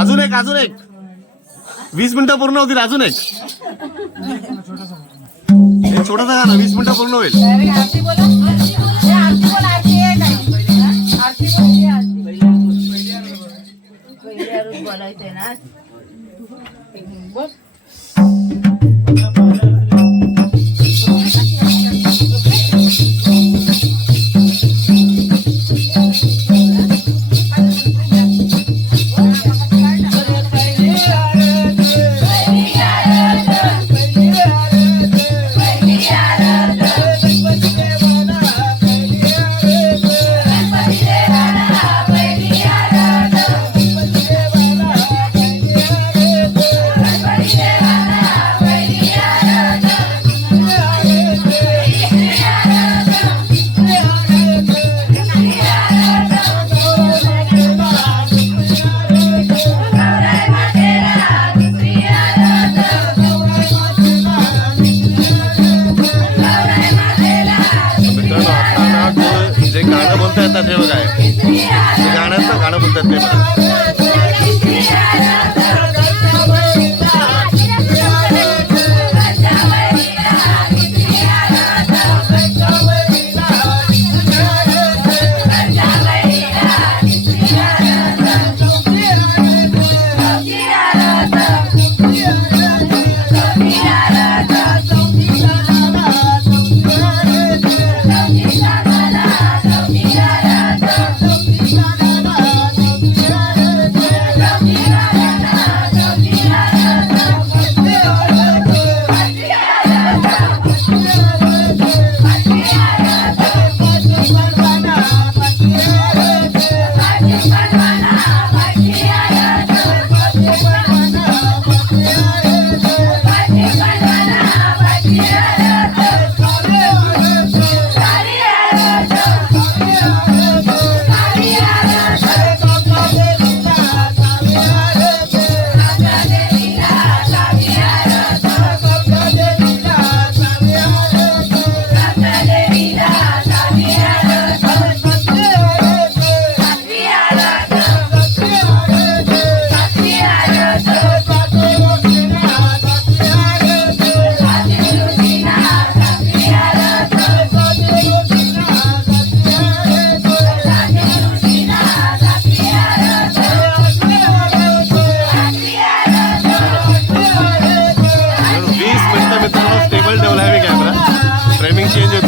अजून एक अजून एक. वीस मिनिटं पूर्ण होतील अजून एक. छोटासा गाणं वीस मिनिटं पूर्ण होईल. अरे आरती गाण्याचं गाणं बोलतात ते 雷明星就